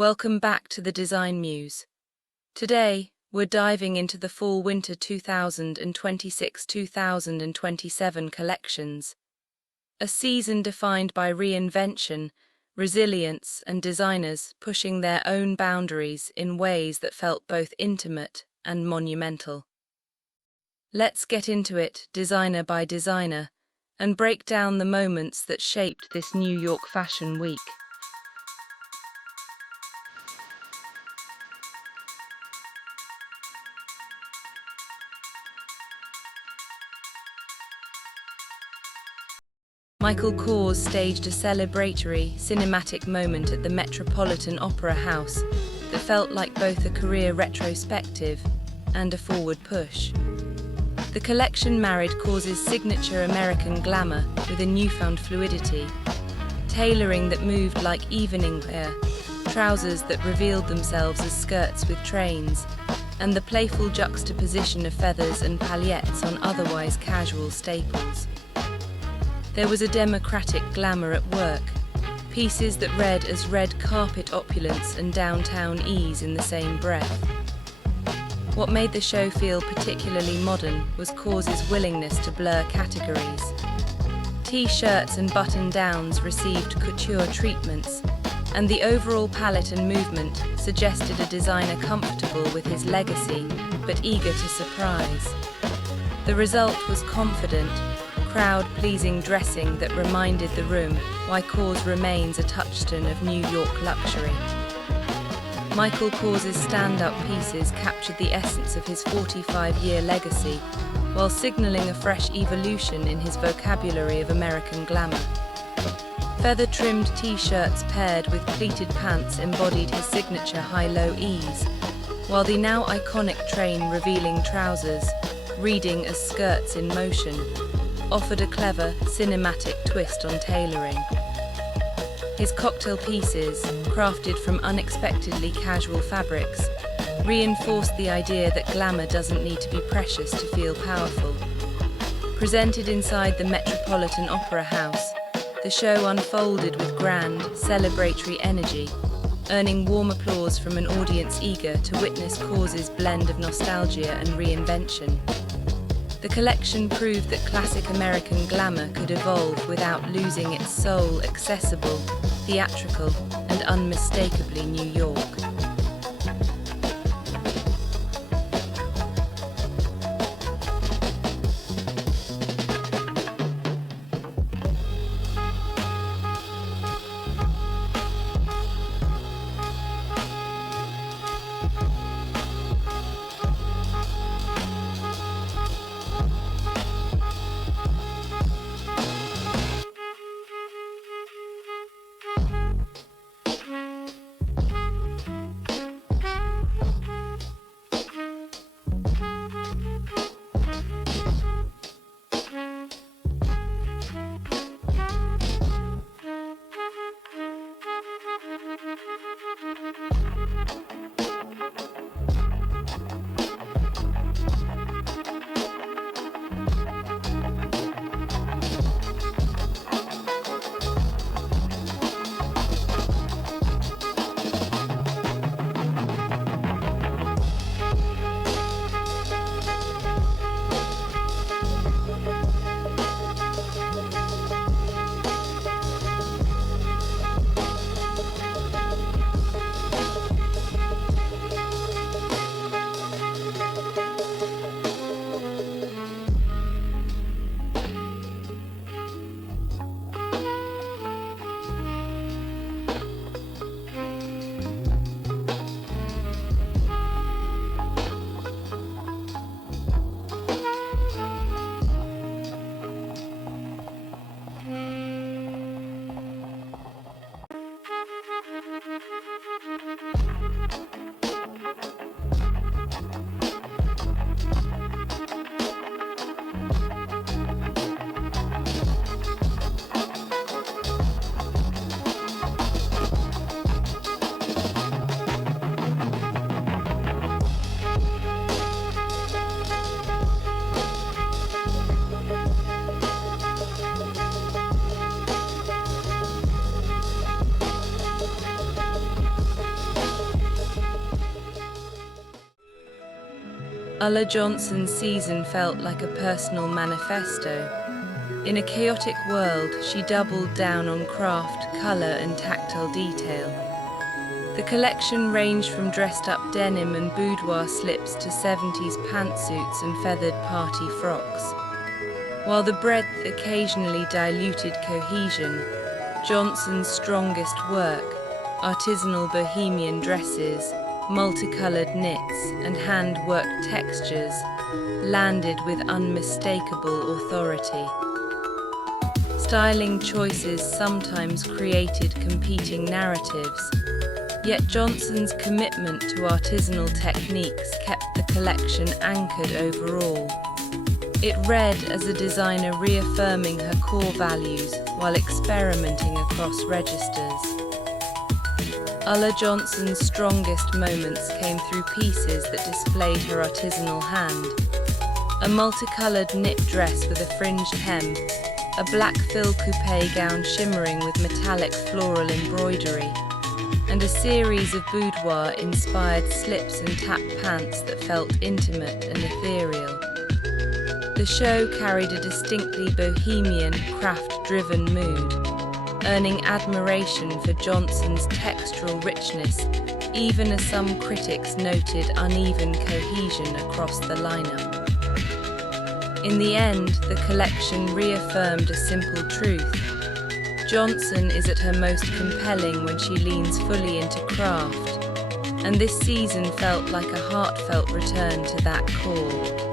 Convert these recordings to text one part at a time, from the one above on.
Welcome back to the Design Muse. Today, we're diving into the Fall-Winter 2026-2027 collections, a season defined by reinvention, resilience, and designers pushing their own boundaries in ways that felt both intimate and monumental. Let's get into it, designer by designer, and break down the moments that shaped this New York Fashion Week. Michael Kors staged a celebratory, cinematic moment at the Metropolitan Opera House that felt like both a career retrospective and a forward push. The collection married Kors's signature American glamour with a newfound fluidity, tailoring that moved like evening wear, trousers that revealed themselves as skirts with trains, and the playful juxtaposition of feathers and paillettes on otherwise casual staples. There was a democratic glamour at work, pieces that read as red carpet opulence and downtown ease in the same breath. What made the show feel particularly modern was Kors's willingness to blur categories. T-shirts and button-downs received couture treatments, and the overall palette and movement suggested a designer comfortable with his legacy, but eager to surprise. The result was confident, crowd-pleasing dressing that reminded the room why Kors remains a touchstone of New York luxury. Michael Kors's standout pieces captured the essence of his 45-year legacy, while signaling a fresh evolution in his vocabulary of American glamour. Feather-trimmed T-shirts paired with pleated pants embodied his signature high-low ease, while the now iconic train-revealing trousers, reading as skirts in motion, offered a clever, cinematic twist on tailoring. His cocktail pieces, crafted from unexpectedly casual fabrics, reinforced the idea that glamour doesn't need to be precious to feel powerful. Presented inside the Metropolitan Opera House, the show unfolded with grand, celebratory energy, earning warm applause from an audience eager to witness Kors's blend of nostalgia and reinvention. The collection proved that classic American glamour could evolve without losing its soul, accessible, theatrical, and unmistakably New York. Ulla Johnson's season felt like a personal manifesto. In a chaotic world, she doubled down on craft, color, and tactile detail. The collection ranged from dressed-up denim and boudoir slips to 70s pantsuits and feathered party frocks. While the breadth occasionally diluted cohesion, Johnson's strongest work, artisanal bohemian dresses, multicolored knits, and hand-worked textures, landed with unmistakable authority. Styling choices sometimes created competing narratives, yet Johnson's commitment to artisanal techniques kept the collection anchored overall. It read as a designer reaffirming her core values while experimenting across registers. Ulla Johnson's strongest moments came through pieces that displayed her artisanal hand. A multicolored knit dress with a fringed hem, a black fill coupe gown shimmering with metallic floral embroidery, and a series of boudoir-inspired slips and tap pants that felt intimate and ethereal. The show carried a distinctly bohemian, craft-driven mood, earning admiration for Johnson's textural richness, even as some critics noted uneven cohesion across the lineup. In the end, the collection reaffirmed a simple truth. Johnson is at her most compelling when she leans fully into craft, and this season felt like a heartfelt return to that core.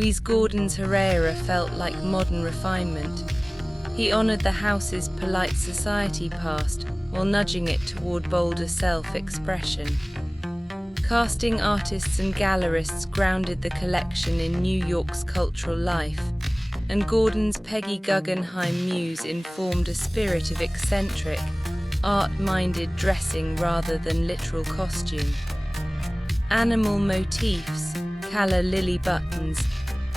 Gordon's Herrera felt like modern refinement. He honored the house's polite society past while nudging it toward bolder self-expression. Casting artists and gallerists grounded the collection in New York's cultural life, and Gordon's Peggy Guggenheim muse informed a spirit of eccentric, art-minded dressing rather than literal costume. Animal motifs, calla lily buttons,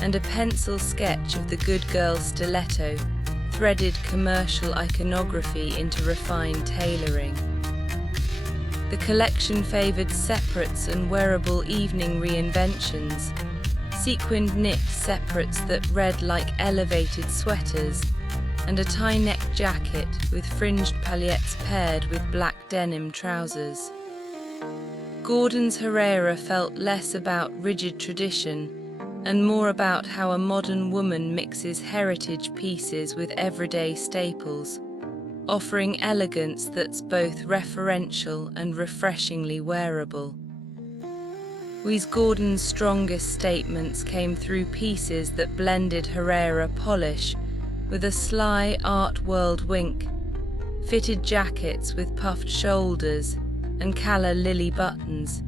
and a pencil sketch of the good girl stiletto threaded commercial iconography into refined tailoring. The collection favored separates and wearable evening reinventions, sequined knit separates that read like elevated sweaters, and a tie-neck jacket with fringed paillettes paired with black denim trousers. Gordon's Herrera felt less about rigid tradition and more about how a modern woman mixes heritage pieces with everyday staples, offering elegance that's both referential and refreshingly wearable. Gordon's strongest statements came through pieces that blended Herrera polish with a sly art world wink, fitted jackets with puffed shoulders and calla lily buttons,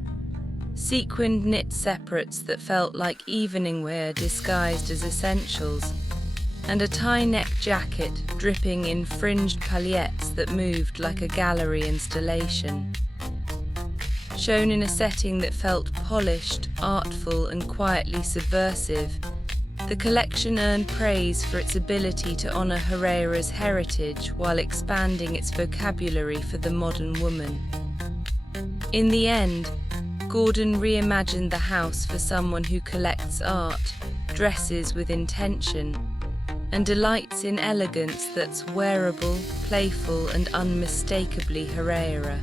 sequined knit separates that felt like evening wear disguised as essentials, and a tie-neck jacket dripping in fringed paillettes that moved like a gallery installation. Shown in a setting that felt polished, artful, and quietly subversive, the collection earned praise for its ability to honor Herrera's heritage while expanding its vocabulary for the modern woman. In the end, Gordon reimagined the house for someone who collects art, dresses with intention, and delights in elegance that's wearable, playful, and unmistakably Herrera.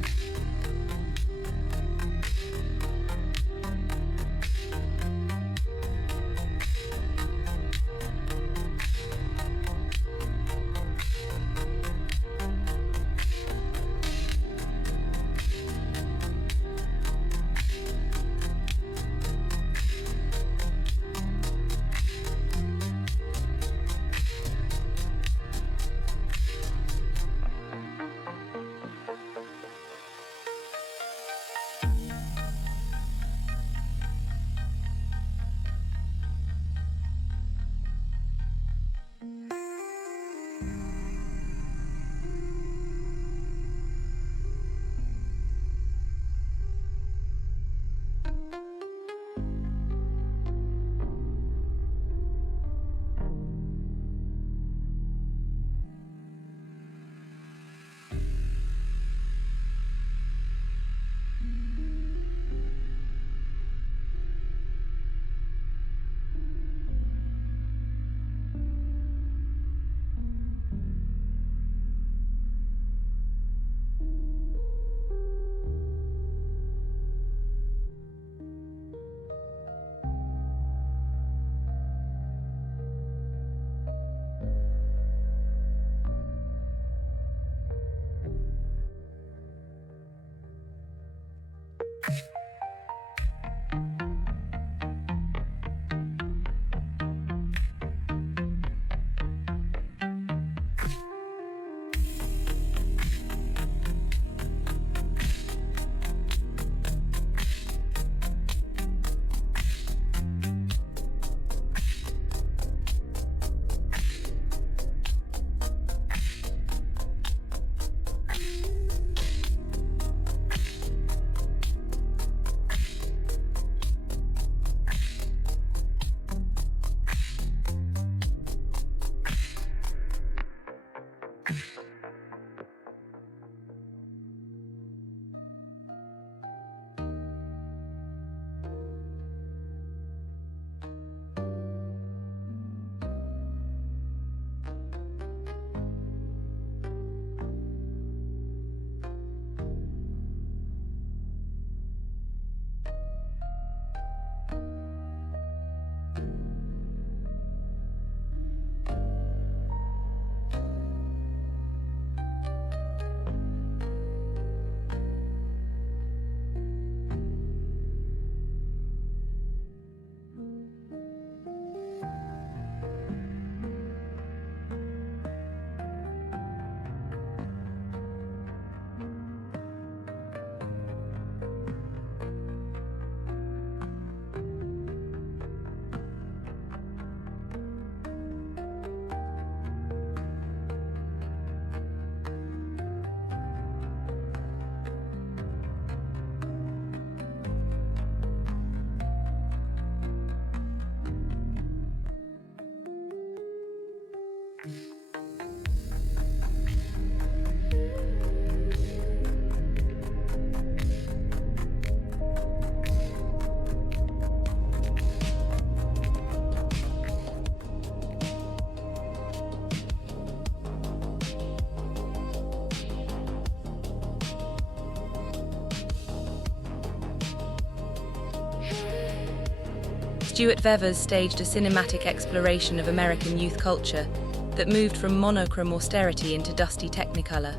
Stuart Vevers staged a cinematic exploration of American youth culture that moved from monochrome austerity into dusty technicolor.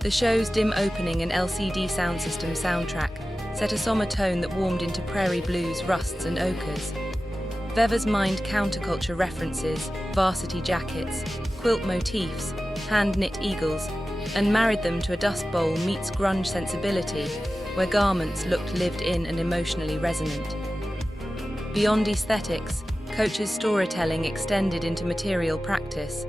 The show's dim opening and LCD sound system soundtrack set a somber tone that warmed into prairie blues, rusts, and ochres. Vevers mined counterculture references, varsity jackets, quilt motifs, hand-knit eagles, and married them to a Dust Bowl meets grunge sensibility, where garments looked lived in and emotionally resonant. Beyond aesthetics, Couture's storytelling extended into material practice.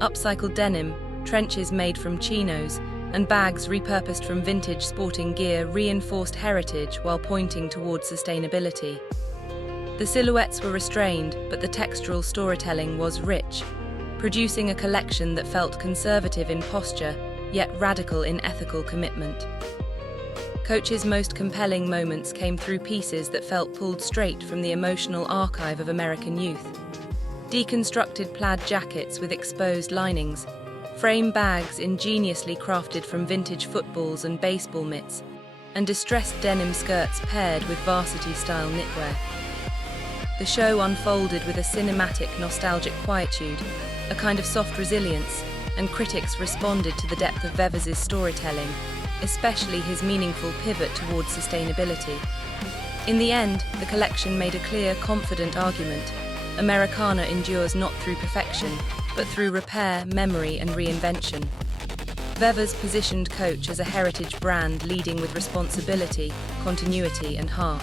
Upcycled denim, trenches made from chinos, and bags repurposed from vintage sporting gear reinforced heritage while pointing towards sustainability. The silhouettes were restrained, but the textural storytelling was rich, producing a collection that felt conservative in posture, yet radical in ethical commitment. Couture's most compelling moments came through pieces that felt pulled straight from the emotional archive of American youth. Deconstructed plaid jackets with exposed linings, frame bags ingeniously crafted from vintage footballs and baseball mitts, and distressed denim skirts paired with varsity-style knitwear. The show unfolded with a cinematic, nostalgic quietude, a kind of soft resilience, and critics responded to the depth of Vevers' storytelling, especially his meaningful pivot towards sustainability. In the end, the collection made a clear, confident argument. Americana endures not through perfection, but through repair, memory, and reinvention. Vevers positioned Coach as a heritage brand leading with responsibility, continuity, and heart.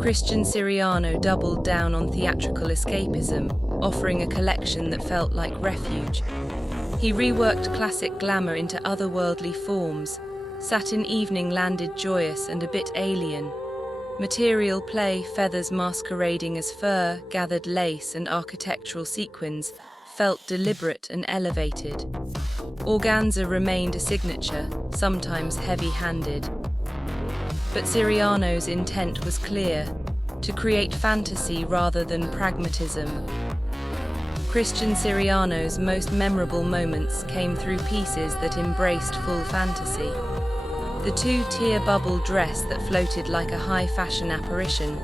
Christian Siriano doubled down on theatrical escapism, offering a collection that felt like refuge. He reworked classic glamour into otherworldly forms. Satin evening landed joyous and a bit alien. Material play, feathers masquerading as fur, gathered lace, and architectural sequins felt deliberate and elevated. Organza remained a signature, sometimes heavy-handed. But Siriano's intent was clear, to create fantasy rather than pragmatism. Christian Siriano's most memorable moments came through pieces that embraced full fantasy. The two-tier bubble dress that floated like a high-fashion apparition,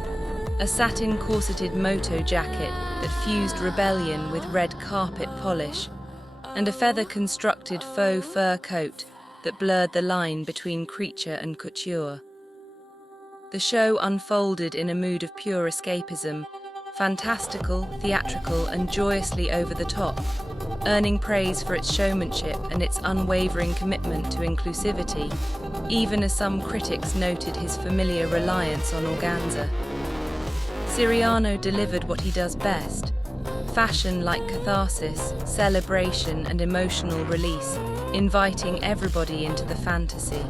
a satin corseted moto jacket that fused rebellion with red carpet polish, and a feather-constructed faux fur coat that blurred the line between creature and couture. The show unfolded in a mood of pure escapism, fantastical, theatrical, and joyously over the top, earning praise for its showmanship and its unwavering commitment to inclusivity, even as some critics noted his familiar reliance on organza. Siriano delivered what he does best: fashion like catharsis, celebration, and emotional release, inviting everybody into the fantasy.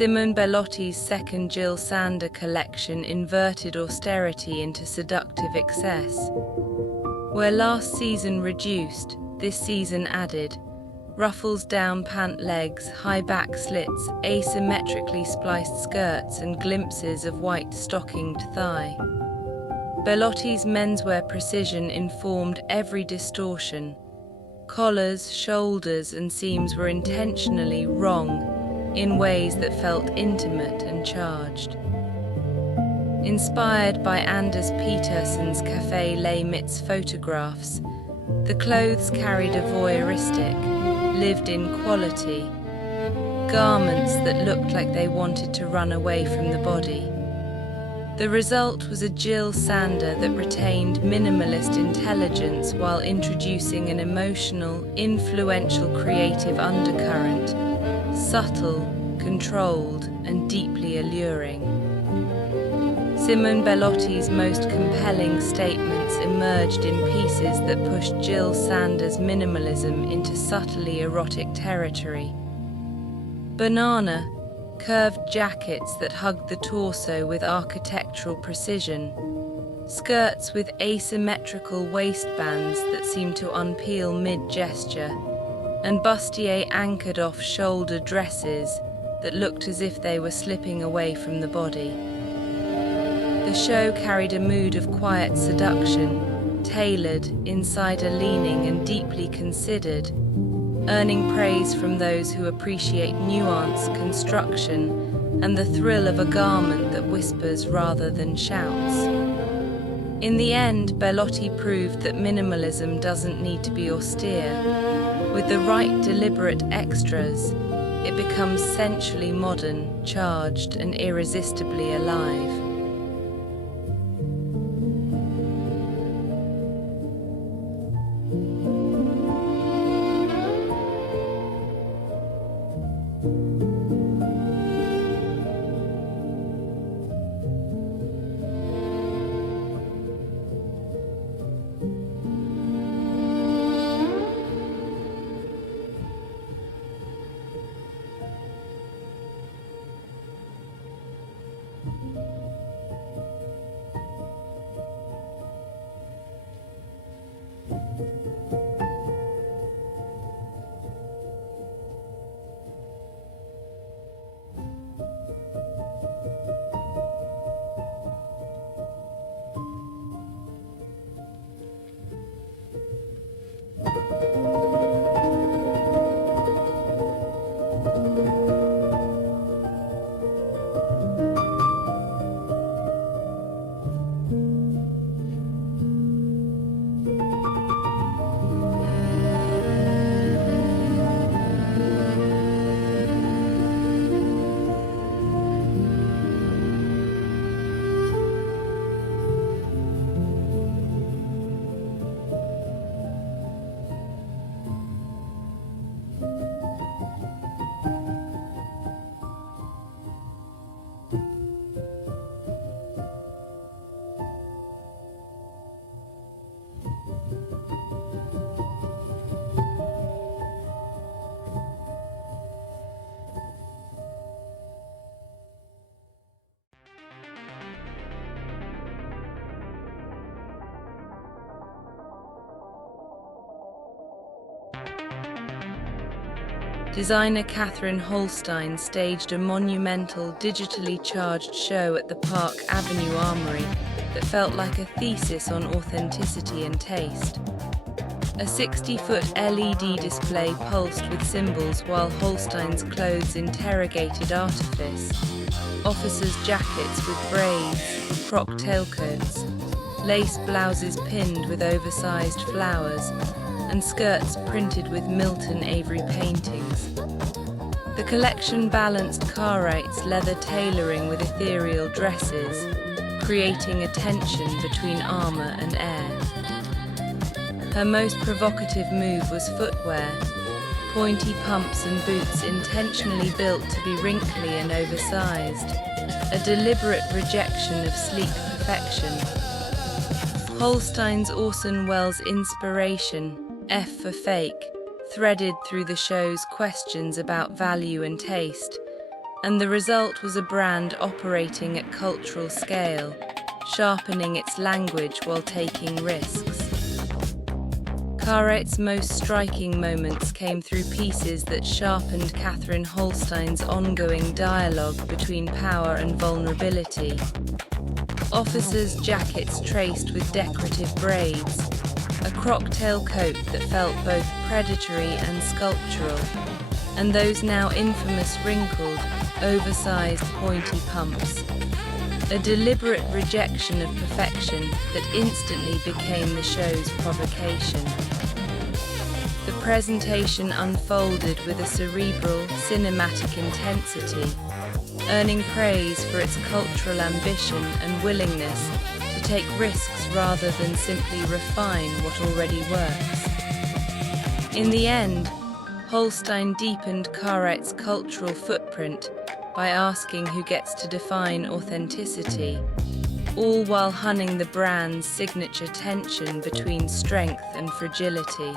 Simone Bellotti's second Jil Sander collection inverted austerity into seductive excess. Where last season reduced, this season added. Ruffles down pant legs, high back slits, asymmetrically spliced skirts and glimpses of white stockinged thigh. Bellotti's menswear precision informed every distortion. Collars, shoulders and seams were intentionally wrong in ways that felt intimate and charged. Inspired by Anders Peterson's Café Les Mits photographs, the clothes carried a voyeuristic, lived-in quality, garments that looked like they wanted to run away from the body. The result was a Jil Sander that retained minimalist intelligence while introducing an emotional, influential creative undercurrent, subtle, controlled, and deeply alluring. Simone Bellotti's most compelling statements emerged in pieces that pushed Jil Sander's minimalism into subtly erotic territory. Banana, curved jackets that hugged the torso with architectural precision, skirts with asymmetrical waistbands that seemed to unpeel mid-gesture, and bustier anchored-off shoulder dresses that looked as if they were slipping away from the body. The show carried a mood of quiet seduction, tailored, insider-leaning and deeply considered, earning praise from those who appreciate nuance, construction, and the thrill of a garment that whispers rather than shouts. In the end, Bellotti proved that minimalism doesn't need to be austere. With the right deliberate extras, it becomes sensually modern, charged, and irresistibly alive. designer Catherine Holstein staged a monumental, digitally charged show at the Park Avenue Armory that felt like a thesis on authenticity and taste. A 60-foot LED display pulsed with symbols while Holstein's clothes interrogated artifice. Officers' jackets with braids, croc tailcoats, lace blouses pinned with oversized flowers, and skirts printed with Milton Avery paintings. The collection balanced Khaite's leather tailoring with ethereal dresses, creating a tension between armor and air. Her most provocative move was footwear, pointy pumps and boots intentionally built to be wrinkly and oversized, a deliberate rejection of sleek perfection. Holstein's Orson Welles inspiration, F for fake, threaded through the show's questions about value and taste, and the result was a brand operating at cultural scale, sharpening its language while taking risks. Khaite's most striking moments came through pieces that sharpened Catherine Holstein's ongoing dialogue between power and vulnerability. Officers' jackets traced with decorative braids, a croc tailcoat that felt both predatory and sculptural, and those now infamous wrinkled, oversized pointy pumps. A deliberate rejection of perfection that instantly became the show's provocation. The presentation unfolded with a cerebral, cinematic intensity, earning praise for its cultural ambition and willingness to take risks rather than simply refine what already works. In the end, Holstein deepened Khaite's cultural footprint by asking who gets to define authenticity, all while hunting the brand's signature tension between strength and fragility.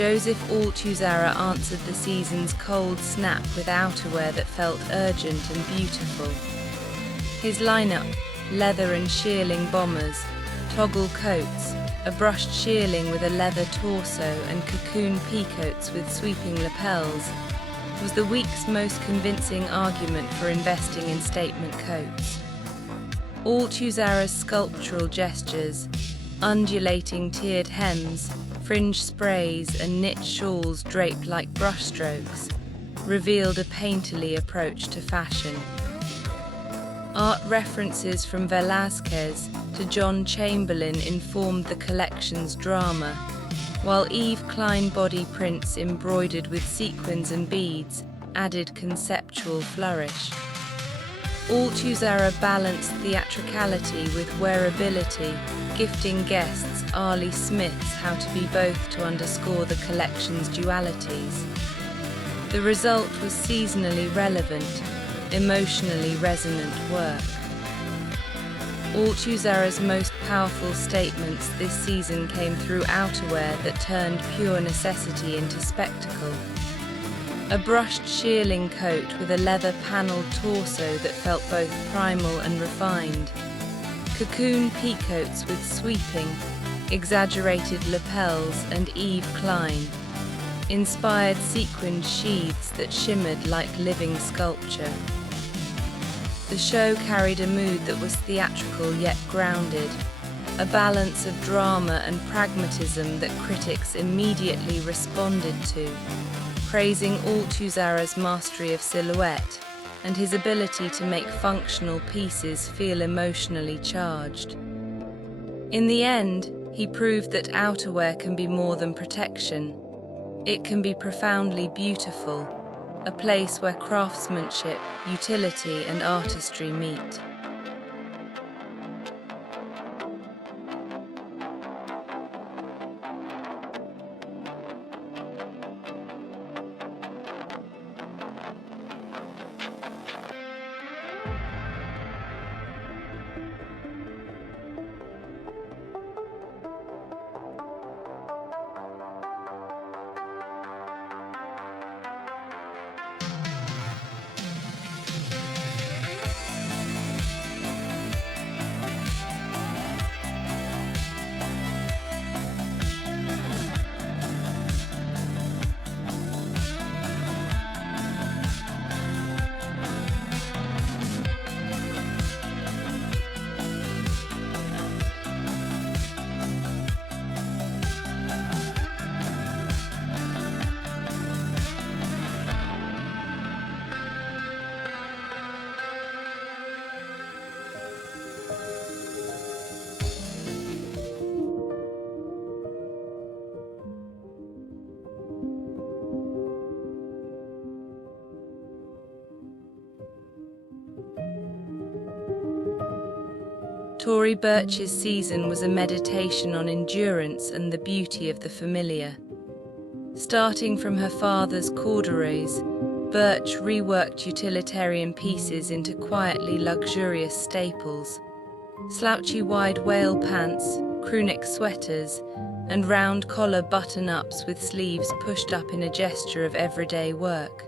Joseph Altazuura answered the season's cold snap with outerwear that felt urgent and beautiful. His lineup, leather and shearling bombers, toggle coats, a brushed shearling with a leather torso and cocoon peacoats with sweeping lapels, was the week's most convincing argument for investing in statement coats. Altazuura's sculptural gestures, undulating tiered hems, fringe sprays and knit shawls draped like brushstrokes, revealed a painterly approach to fashion. Art references from Velázquez to John Chamberlain informed the collection's drama, while Klein body prints embroidered with sequins and beads added conceptual flourish. Altazuura balanced theatricality with wearability, gifting guests Arlie Smiths how to be both to underscore the collection's dualities. The result was seasonally relevant, emotionally resonant work. Altazuura's most powerful statements this season came through outerwear that turned pure necessity into spectacle. A brushed shearling coat with a leather-panelled torso that felt both primal and refined. Cocoon peacoats with sweeping, exaggerated lapels, and Eve Klein inspired sequined sheaths that shimmered like living sculpture. The show carried a mood that was theatrical yet grounded, a balance of drama and pragmatism that critics immediately responded to, praising Altazuura's mastery of silhouette and his ability to make functional pieces feel emotionally charged. In the end, he proved that outerwear can be more than protection. It can be profoundly beautiful, a place where craftsmanship, utility, and artistry meet. Tory Burch's season was a meditation on endurance and the beauty of the familiar. Starting from her father's corduroys, Burch reworked utilitarian pieces into quietly luxurious staples. Slouchy wide whale pants, crewneck sweaters, and round collar button-ups with sleeves pushed up in a gesture of everyday work.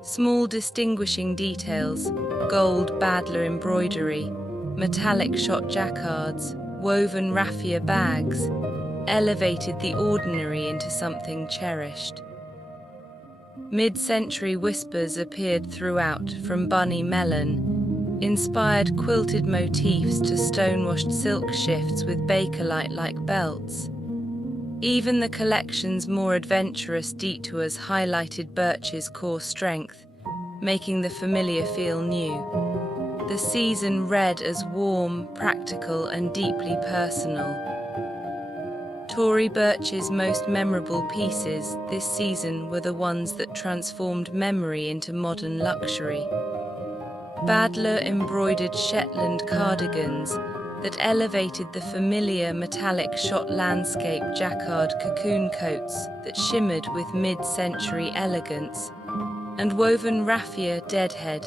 Small distinguishing details, gold Badler embroidery, metallic shot jacquards, woven raffia bags, elevated the ordinary into something cherished. Mid-century whispers appeared throughout, from bunny melon, inspired quilted motifs to stonewashed silk shifts with Bakelite-like belts. Even the collection's more adventurous detours highlighted Burch's core strength, making the familiar feel new. The season read as warm, practical, and deeply personal. Tory Burch's most memorable pieces this season were the ones that transformed memory into modern luxury. Badler embroidered Shetland cardigans that elevated the familiar metallic shot landscape jacquard cocoon coats that shimmered with mid-century elegance, and woven raffia deadhead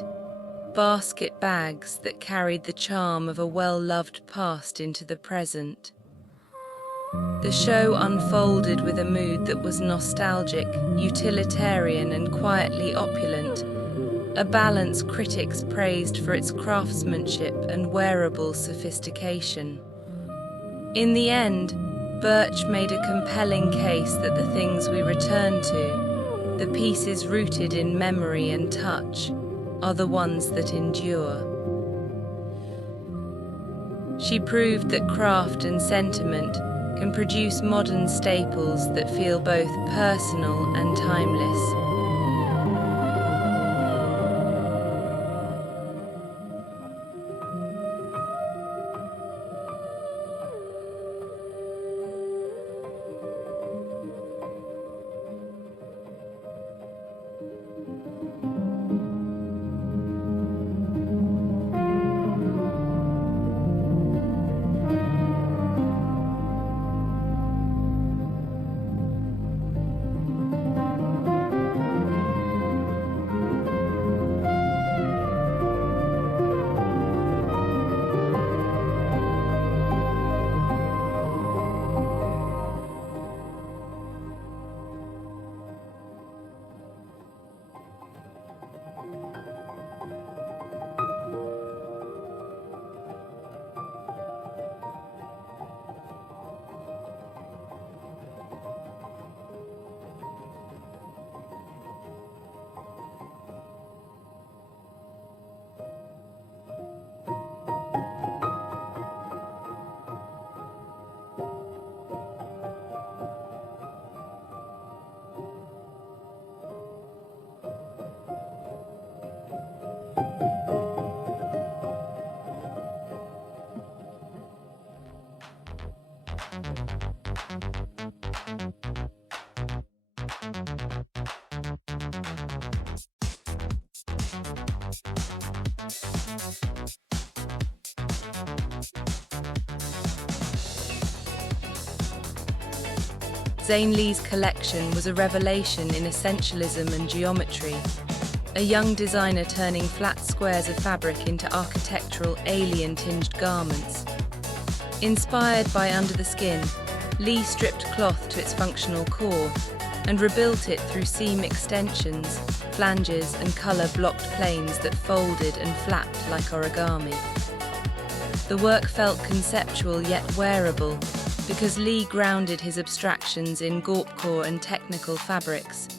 basket bags that carried the charm of a well-loved past into the present. The show unfolded with a mood that was nostalgic, utilitarian, and quietly opulent, a balance critics praised for its craftsmanship and wearable sophistication. In the end, Burch made a compelling case that the things we return to, the pieces rooted in memory and touch, are the ones that endure. She proved that craft and sentiment can produce modern staples that feel both personal and timeless. Zane Lee's collection was a revelation in essentialism and geometry, a young designer turning flat squares of fabric into architectural, alien-tinged garments. Inspired by Under the Skin, Lee stripped cloth to its functional core and rebuilt it through seam extensions, flanges, and color-blocked planes that folded and flapped like origami. The work felt conceptual yet wearable because Lee grounded his abstractions in gorpcore and technical fabrics,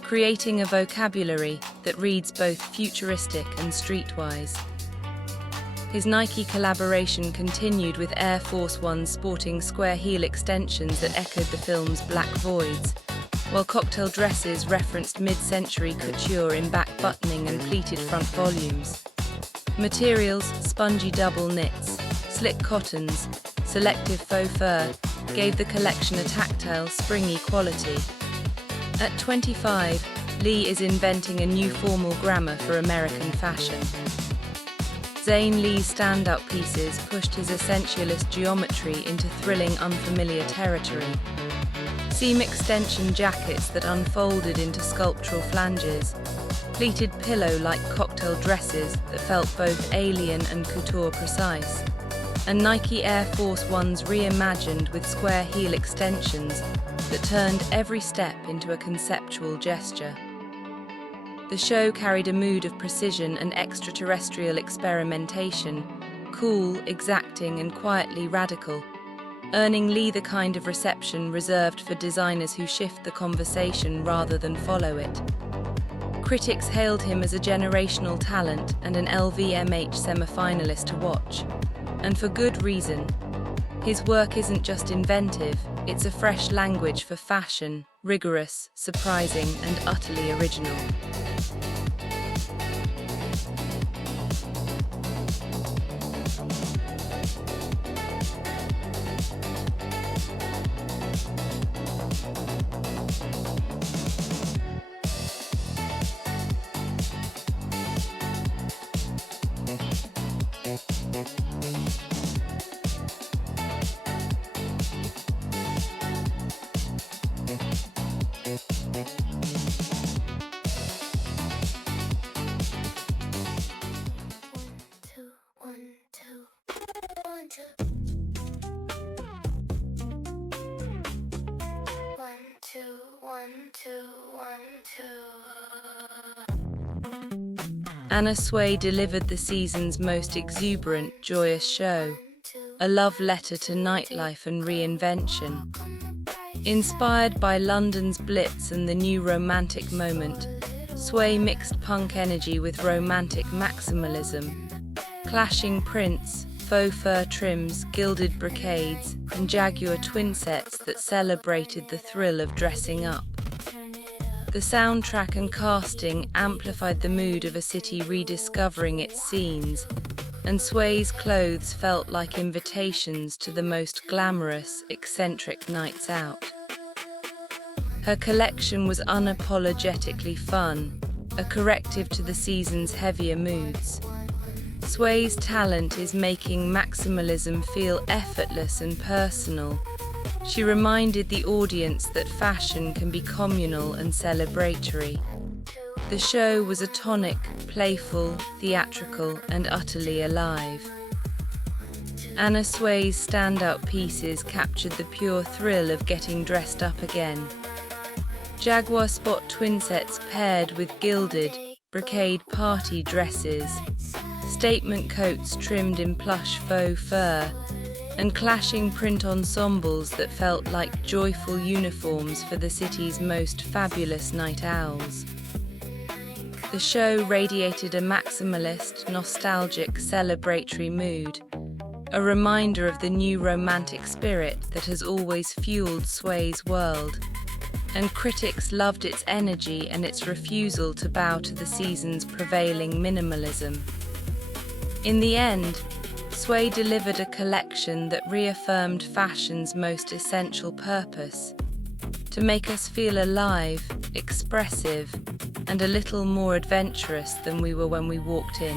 creating a vocabulary that reads both futuristic and streetwise. His Nike collaboration continued with Air Force Ones sporting square heel extensions that echoed the film's Black Voids, while cocktail dresses referenced mid-century couture in back buttoning and pleated front volumes. Materials, spongy double knits, slick cottons, selective faux fur, gave the collection a tactile, springy quality. At 25, Lee is inventing a new formal grammar for American fashion. Zane Lee's standout pieces pushed his essentialist geometry into thrilling, unfamiliar territory. Seam extension jackets that unfolded into sculptural flanges, pleated pillow-like cocktail dresses that felt both alien and couture precise, and Nike Air Force Ones reimagined with square heel extensions that turned every step into a conceptual gesture. The show carried a mood of precision and extraterrestrial experimentation, cool, exacting, and quietly radical, earning Lee the kind of reception reserved for designers who shift the conversation rather than follow it. Critics hailed him as a generational talent and an LVMH semi-finalist to watch, and for good reason. His work isn't just inventive, it's a fresh language for fashion, rigorous, surprising, and utterly original. Anna Sui delivered the season's most exuberant, joyous show, a love letter to nightlife and reinvention. Inspired by London's Blitz and the new romantic moment, Sui mixed punk energy with romantic maximalism. Clashing prints, faux fur trims, gilded brocades, and Jaguar twin sets that celebrated the thrill of dressing up. The soundtrack and casting amplified the mood of a city rediscovering its scenes, and Sui's clothes felt like invitations to the most glamorous, eccentric nights out. Her collection was unapologetically fun, a corrective to the season's heavier moods. Sui's talent is making maximalism feel effortless and personal. She reminded the audience that fashion can be communal and celebratory. The show was a tonic, playful, theatrical, and utterly alive. Anna Sui's standout pieces captured the pure thrill of getting dressed up again. Jaguar spot twin sets paired with gilded, brocade party dresses, statement coats trimmed in plush faux fur, and clashing print ensembles that felt like joyful uniforms for the city's most fabulous night owls. The show radiated a maximalist, nostalgic, celebratory mood, a reminder of the new romantic spirit that has always fueled Sui's world, and critics loved its energy and its refusal to bow to the season's prevailing minimalism. In the end, Sui delivered a collection that reaffirmed fashion's most essential purpose: to make us feel alive, expressive, and a little more adventurous than we were when we walked in.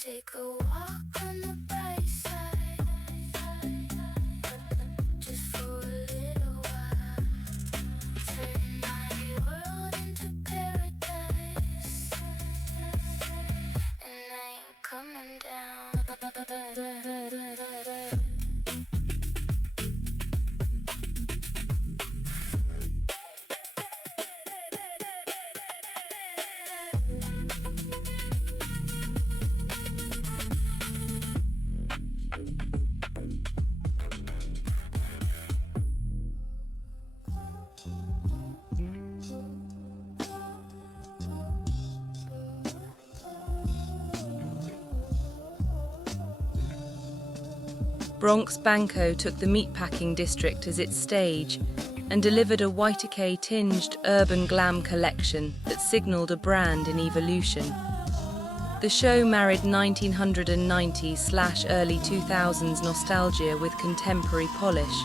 take a walk on the bright side, just for a little while. Turn my world into paradise, and I ain't coming down. Bronx Blanco took the meatpacking district as its stage and delivered a Y2K-tinged urban glam collection that signaled a brand in evolution. The show married 1990s/early 2000s nostalgia with contemporary polish.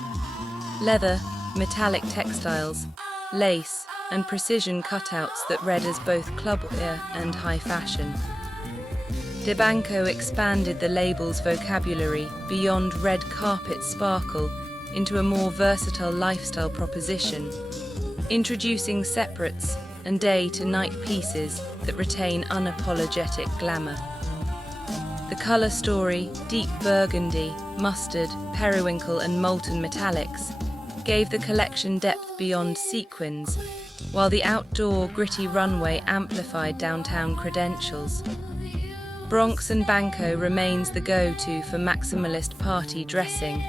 Leather, metallic textiles, lace, and precision cutouts that read as both clubwear and high fashion. De Blanco expanded the label's vocabulary beyond red carpet sparkle into a more versatile lifestyle proposition, introducing separates and day-to-night pieces that retain unapologetic glamour. The colour story, deep burgundy, mustard, periwinkle and molten metallics, gave the collection depth beyond sequins, while the outdoor gritty runway amplified downtown credentials. Bronx and Blanco remains the go-to for maximalist party dressing,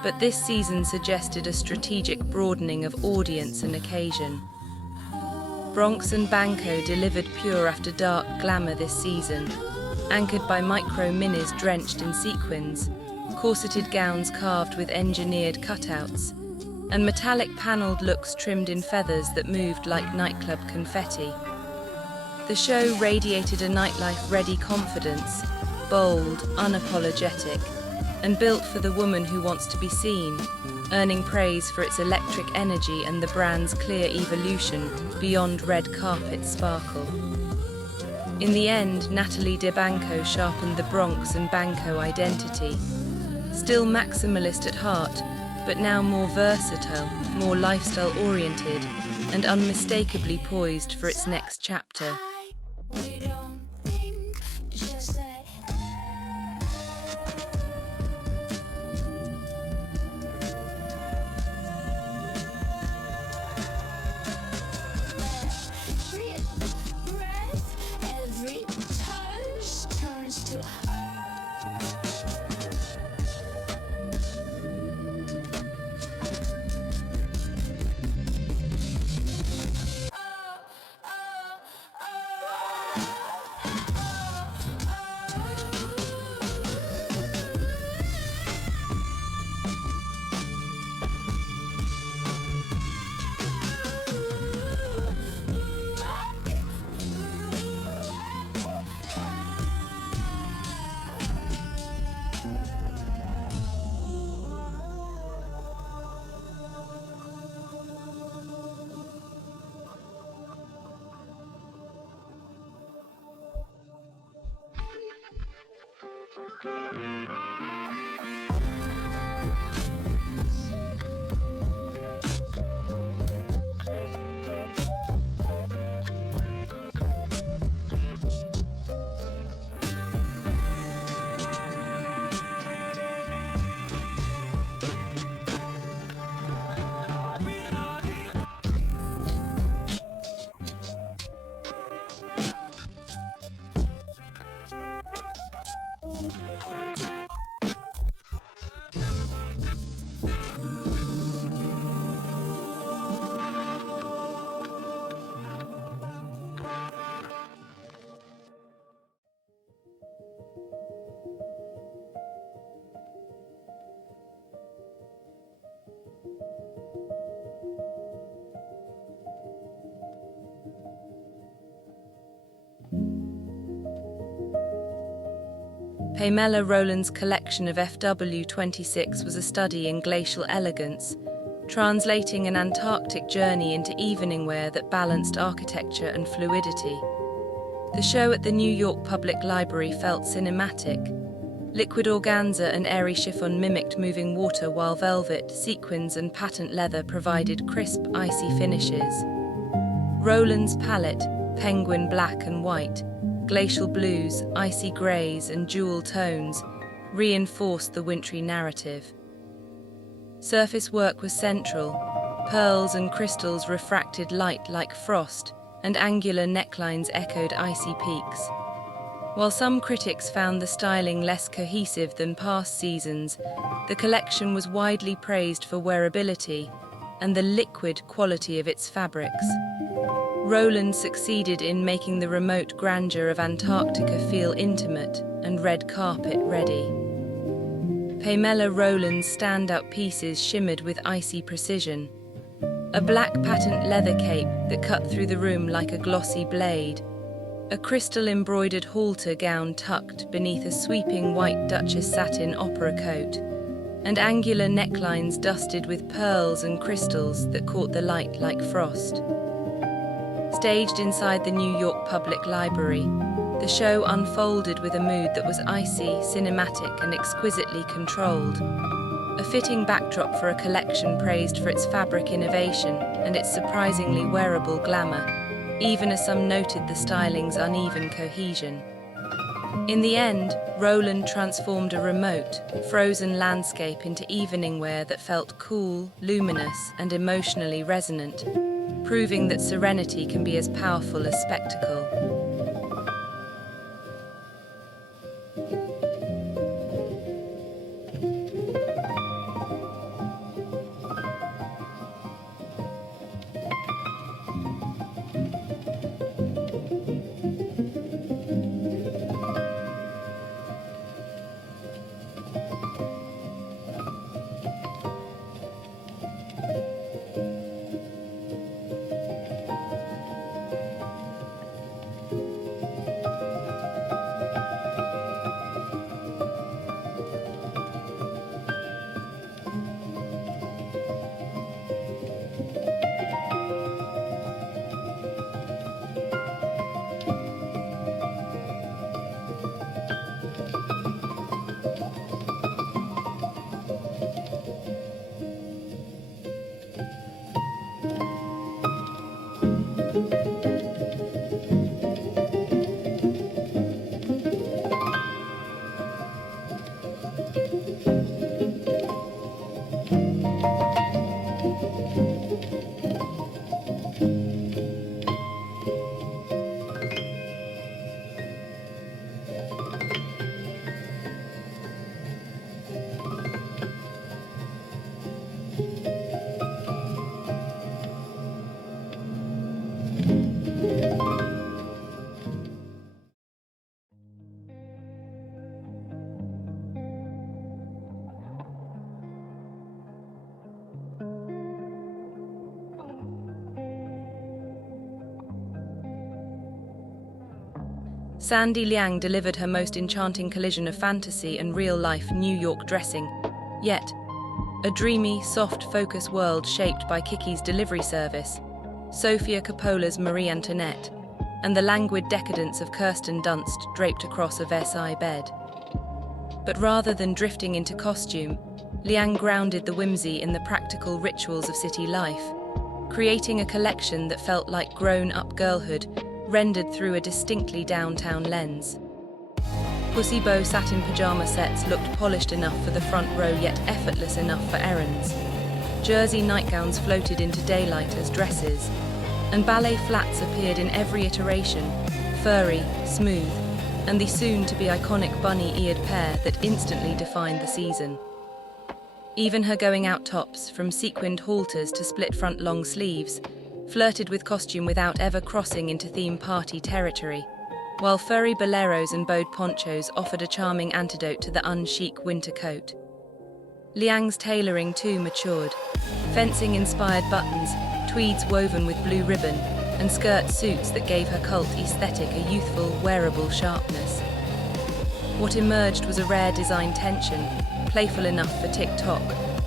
but this season suggested a strategic broadening of audience and occasion. Bronx and Blanco delivered pure after-dark glamour this season, anchored by micro-minis drenched in sequins, corseted gowns carved with engineered cutouts, and metallic panelled looks trimmed in feathers that moved like nightclub confetti. The show radiated a nightlife-ready confidence, bold, unapologetic, and built for the woman who wants to be seen, earning praise for its electric energy and the brand's clear evolution beyond red carpet sparkle. In the end, Natalie de Blanco sharpened the Bronx and Blanco identity, still maximalist at heart, but now more versatile, more lifestyle-oriented, and unmistakably poised for its next chapter. We don't think, just say. Every breath, every touch turns to Pamela Roland's collection of FW26 was a study in glacial elegance, translating an Antarctic journey into evening wear that balanced architecture and fluidity. The show at the New York Public Library felt cinematic. Liquid organza and airy chiffon mimicked moving water, while velvet, sequins, and patent leather provided crisp, icy finishes. Roland's palette, penguin black and white, glacial blues, icy greys, and jewel tones, reinforced the wintry narrative. Surface work was central. Pearls and crystals refracted light like frost, and angular necklines echoed icy peaks. While some critics found the styling less cohesive than past seasons, the collection was widely praised for wearability and the liquid quality of its fabrics. Roland succeeded in making the remote grandeur of Antarctica feel intimate and red carpet ready. Pamela Roland's standout pieces shimmered with icy precision. A black patent leather cape that cut through the room like a glossy blade, a crystal-embroidered halter gown tucked beneath a sweeping white Duchess satin opera coat, and angular necklines dusted with pearls and crystals that caught the light like frost. Staged inside the New York Public Library, the show unfolded with a mood that was icy, cinematic, and exquisitely controlled. A fitting backdrop for a collection praised for its fabric innovation and its surprisingly wearable glamour, even as some noted the styling's uneven cohesion. In the end, Roland transformed a remote, frozen landscape into evening wear that felt cool, luminous, and emotionally resonant, proving that serenity can be as powerful as spectacle. Sandy Liang delivered her most enchanting collision of fantasy and real-life New York dressing, yet a dreamy, soft-focus world shaped by Kiki's delivery service, Sofia Coppola's Marie Antoinette, and the languid decadence of Kirsten Dunst draped across a Versailles bed. But rather than drifting into costume, Liang grounded the whimsy in the practical rituals of city life, creating a collection that felt like grown-up girlhood rendered through a distinctly downtown lens. Pussy bow satin pajama sets looked polished enough for the front row yet effortless enough for errands. Jersey nightgowns floated into daylight as dresses, and ballet flats appeared in every iteration, furry, smooth, and the soon-to-be iconic bunny-eared pair that instantly defined the season. Even her going-out tops, from sequined halters to split-front long sleeves, flirted with costume without ever crossing into theme party territory, while furry boleros and bowed ponchos offered a charming antidote to the unchic winter coat. Liang's tailoring too matured, fencing-inspired buttons, tweeds woven with blue ribbon, and skirt suits that gave her cult aesthetic a youthful, wearable sharpness. What emerged was a rare design tension, playful enough for TikTok,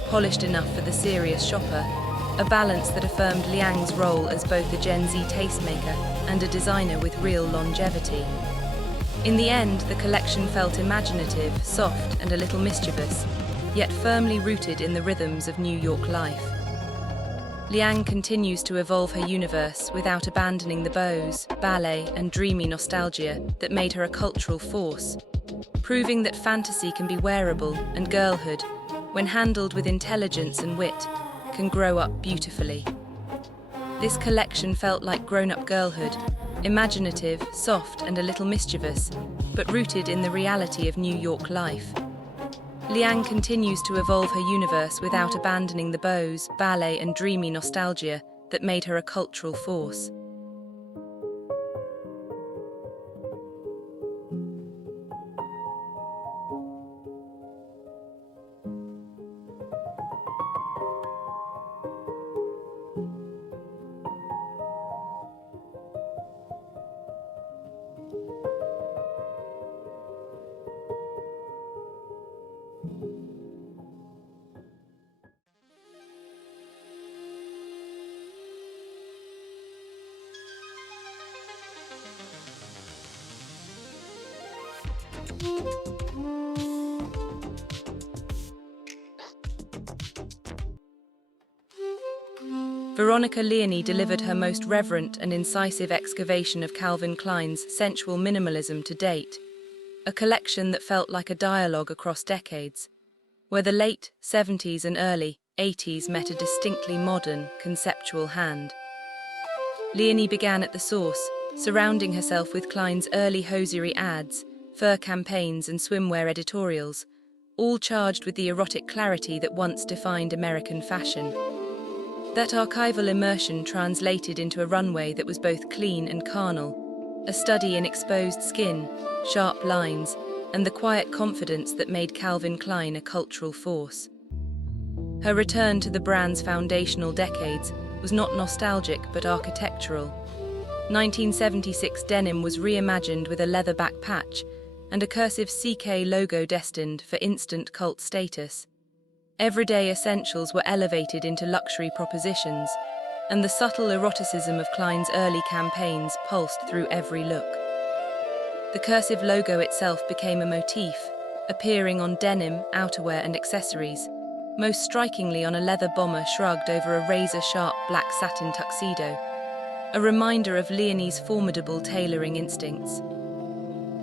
polished enough for the serious shopper, a balance that affirmed Liang's role as both a Gen Z tastemaker and a designer with real longevity. In the end, the collection felt imaginative, soft, and a little mischievous, yet firmly rooted in the rhythms of New York life. Liang continues to evolve her universe without abandoning the bows, ballet, and dreamy nostalgia that made her a cultural force, proving that fantasy can be wearable and girlhood, when handled with intelligence and wit, can grow up beautifully. This collection felt like grown-up girlhood, imaginative, soft, and a little mischievous, but rooted in the reality of New York life. Liang continues to evolve her universe without abandoning the bows, ballet, and dreamy nostalgia that made her a cultural force. Veronica Leoni delivered her most reverent and incisive excavation of Calvin Klein's sensual minimalism to date, a collection that felt like a dialogue across decades, where the late 70s and early 80s met a distinctly modern, conceptual hand. Leoni began at the source, surrounding herself with Klein's early hosiery ads, fur campaigns, and swimwear editorials, all charged with the erotic clarity that once defined American fashion. That archival immersion translated into a runway that was both clean and carnal, a study in exposed skin, sharp lines, and the quiet confidence that made Calvin Klein a cultural force. Her return to the brand's foundational decades was not nostalgic but architectural. 1976 denim was reimagined with a leather back patch and a cursive CK logo destined for instant cult status. Everyday essentials were elevated into luxury propositions, and the subtle eroticism of Klein's early campaigns pulsed through every look. The cursive logo itself became a motif, appearing on denim, outerwear, and accessories, most strikingly on a leather bomber shrugged over a razor-sharp black satin tuxedo, a reminder of Leoni's formidable tailoring instincts.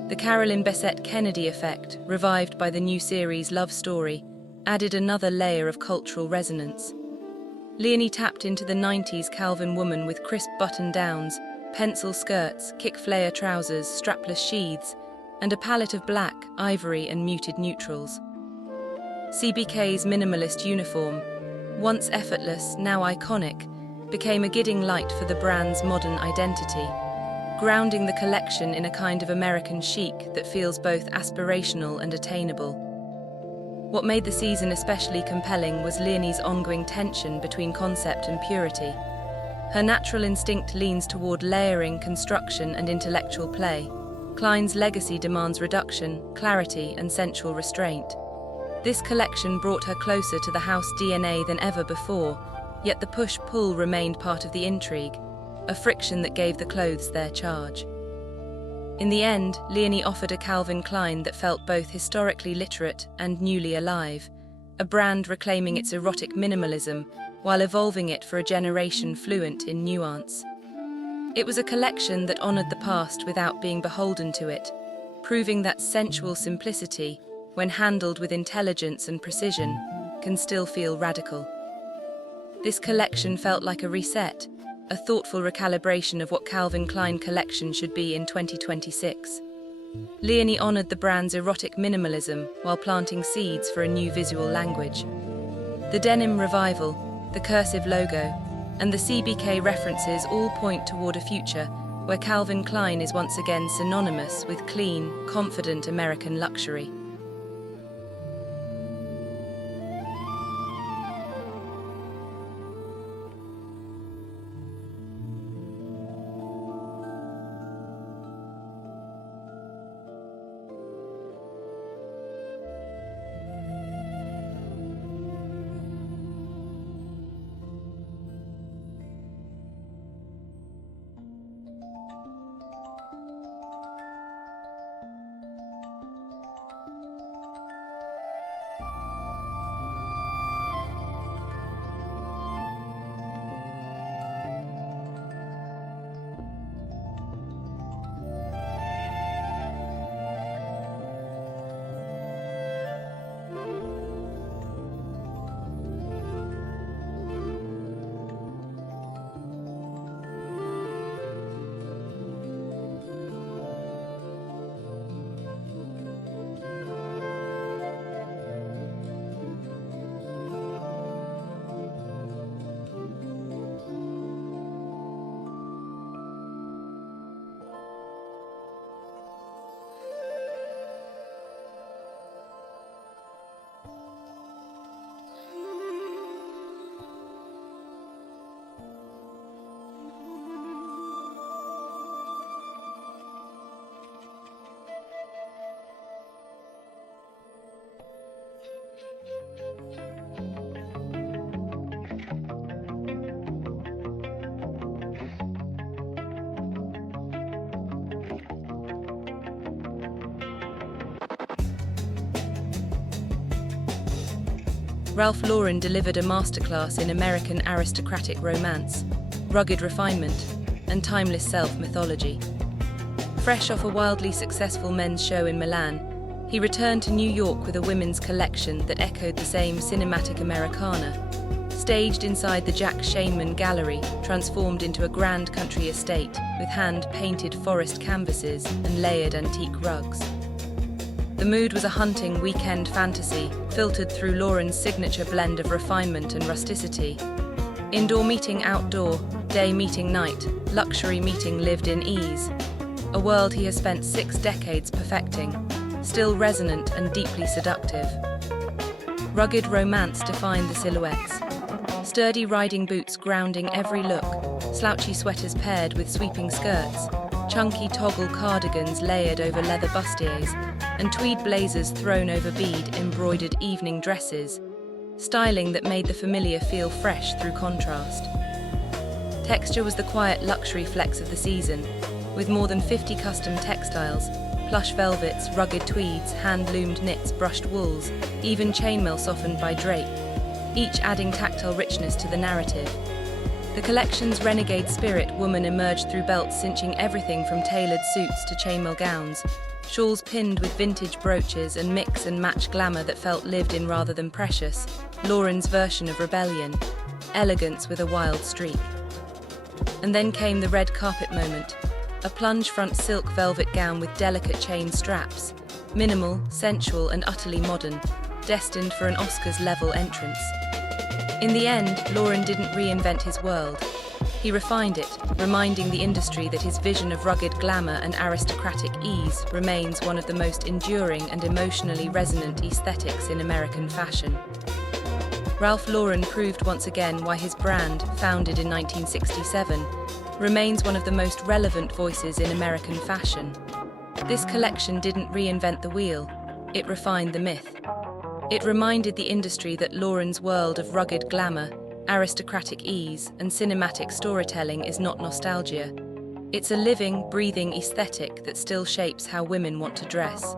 The Carolyn Bessette Kennedy effect, revived by the new series Love Story, added another layer of cultural resonance. Leoni tapped into the 90s Calvin woman with crisp button-downs, pencil skirts, kick-flare trousers, strapless sheaths, and a palette of black, ivory, and muted neutrals. CBK's minimalist uniform, once effortless, now iconic, became a guiding light for the brand's modern identity, grounding the collection in a kind of American chic that feels both aspirational and attainable. What made the season especially compelling was Leoni's ongoing tension between concept and purity. Her natural instinct leans toward layering, construction, and intellectual play. Klein's legacy demands reduction, clarity, and sensual restraint. This collection brought her closer to the house DNA than ever before, yet the push-pull remained part of the intrigue, a friction that gave the clothes their charge. In the end, Leoni offered a Calvin Klein that felt both historically literate and newly alive, a brand reclaiming its erotic minimalism while evolving it for a generation fluent in nuance. It was a collection that honored the past without being beholden to it, proving that sensual simplicity, when handled with intelligence and precision, can still feel radical. This collection felt like a reset, a thoughtful recalibration of what Calvin Klein collection should be in 2026. Leoni honored the brand's erotic minimalism while planting seeds for a new visual language. The denim revival, the cursive logo, and the CBK references all point toward a future where Calvin Klein is once again synonymous with clean, confident American luxury. Ralph Lauren delivered a masterclass in American aristocratic romance, rugged refinement, and timeless self-mythology. Fresh off a wildly successful men's show in Milan, he returned to New York with a women's collection that echoed the same cinematic Americana. Staged inside the Jack Shainman Gallery, transformed into a grand country estate with hand-painted forest canvases and layered antique rugs. The mood was a hunting weekend fantasy, filtered through Lauren's signature blend of refinement and rusticity. Indoor meeting outdoor, day meeting night, luxury meeting lived in ease. A world he has spent 6 decades perfecting, still resonant and deeply seductive. Rugged romance defined the silhouettes. Sturdy riding boots grounding every look, slouchy sweaters paired with sweeping skirts, chunky toggle cardigans layered over leather bustiers, and tweed blazers thrown over bead-embroidered evening dresses, styling that made the familiar feel fresh through contrast. Texture was the quiet luxury flex of the season, with more than 50 custom textiles, plush velvets, rugged tweeds, hand-loomed knits, brushed wools, even chainmail softened by drape, each adding tactile richness to the narrative. The collection's renegade spirit woman emerged through belts cinching everything from tailored suits to chainmail gowns, shawls pinned with vintage brooches and mix and match glamour that felt lived in rather than precious, Lauren's version of rebellion, elegance with a wild streak. And then came the red carpet moment, a plunge front silk velvet gown with delicate chain straps, minimal, sensual and utterly modern, destined for an Oscars-level entrance. In the end, Lauren didn't reinvent his world. He refined it, reminding the industry that his vision of rugged glamour and aristocratic ease remains one of the most enduring and emotionally resonant aesthetics in American fashion. Ralph Lauren proved once again why his brand, founded in 1967, remains one of the most relevant voices in American fashion. This collection didn't reinvent the wheel, it refined the myth. It reminded the industry that Lauren's world of rugged glamour, aristocratic ease, and cinematic storytelling is not nostalgia. It's a living, breathing aesthetic that still shapes how women want to dress.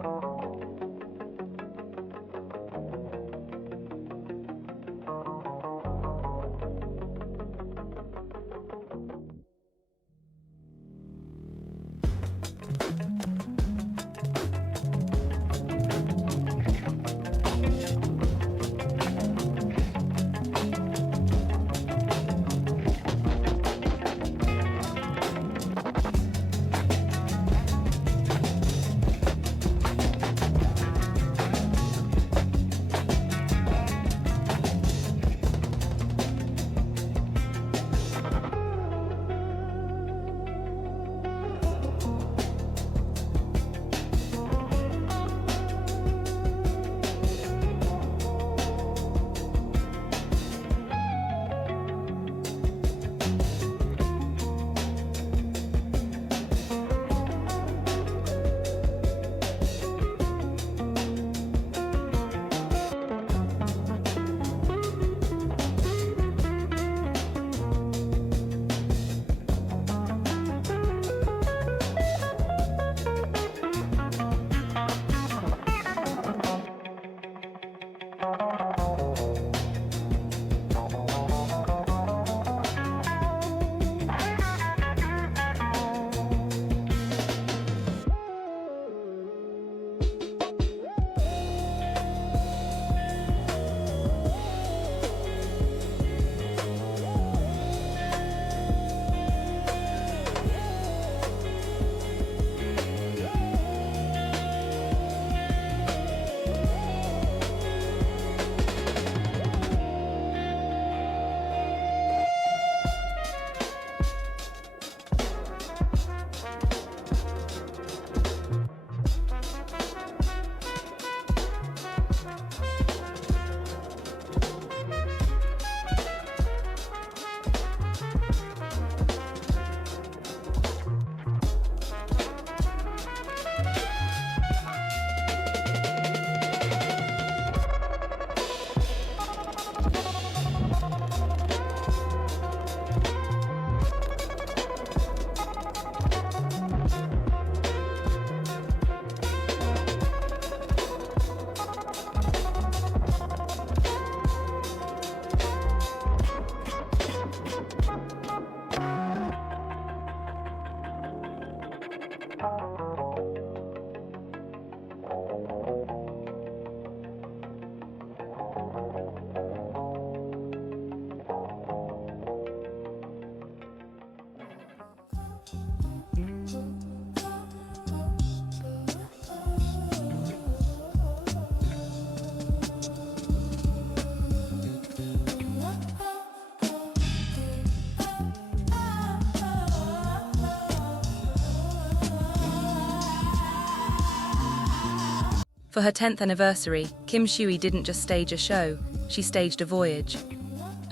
For her 10th anniversary, Kim Shui didn't just stage a show, she staged a voyage.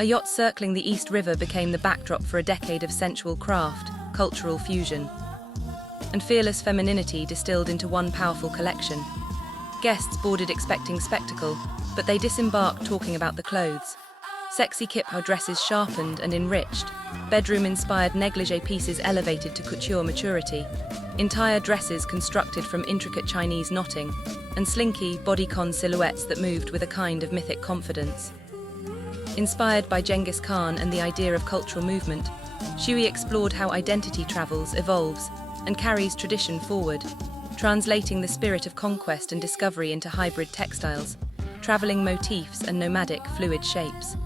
A yacht circling the East River became the backdrop for a decade of sensual craft, cultural fusion, and fearless femininity distilled into one powerful collection. Guests boarded expecting spectacle, but they disembarked talking about the clothes. Sexy kippa dresses sharpened and enriched, bedroom-inspired negligee pieces elevated to couture maturity, entire dresses constructed from intricate Chinese knotting, and slinky, bodycon silhouettes that moved with a kind of mythic confidence. Inspired by Genghis Khan and the idea of cultural movement, Shui explored how identity travels, evolves, and carries tradition forward, translating the spirit of conquest and discovery into hybrid textiles, traveling motifs and nomadic, fluid shapes.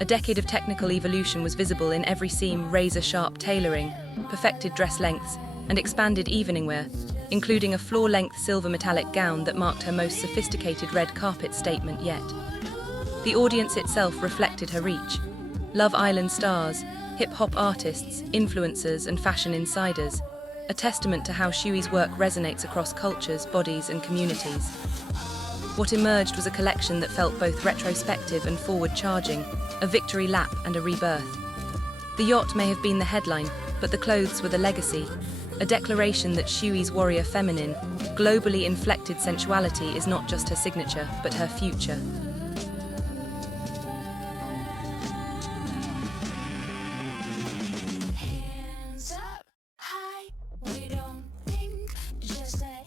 A decade of technical evolution was visible in every seam, razor-sharp tailoring, perfected dress lengths, and expanded evening wear, including a floor-length silver metallic gown that marked her most sophisticated red carpet statement yet. The audience itself reflected her reach. Love Island stars, hip-hop artists, influencers, and fashion insiders, a testament to how Shui's work resonates across cultures, bodies, and communities. What emerged was a collection that felt both retrospective and forward-charging, a victory lap and a rebirth. The yacht may have been the headline, but the clothes were the legacy, a declaration that Shui's warrior feminine, globally inflected sensuality is not just her signature, but her future. Hands up high, we don't think, just say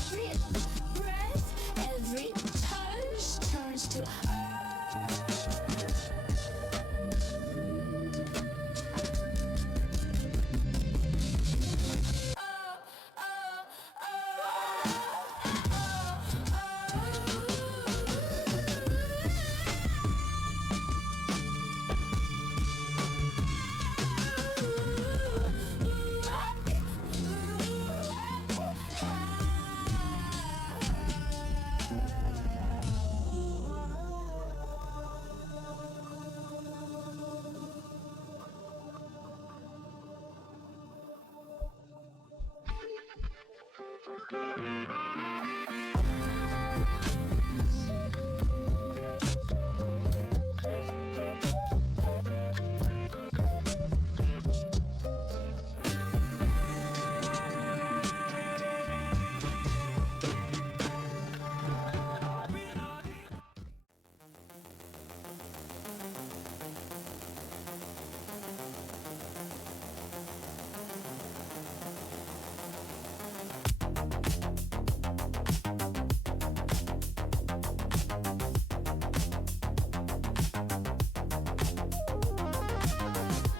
every breath, every touch turns to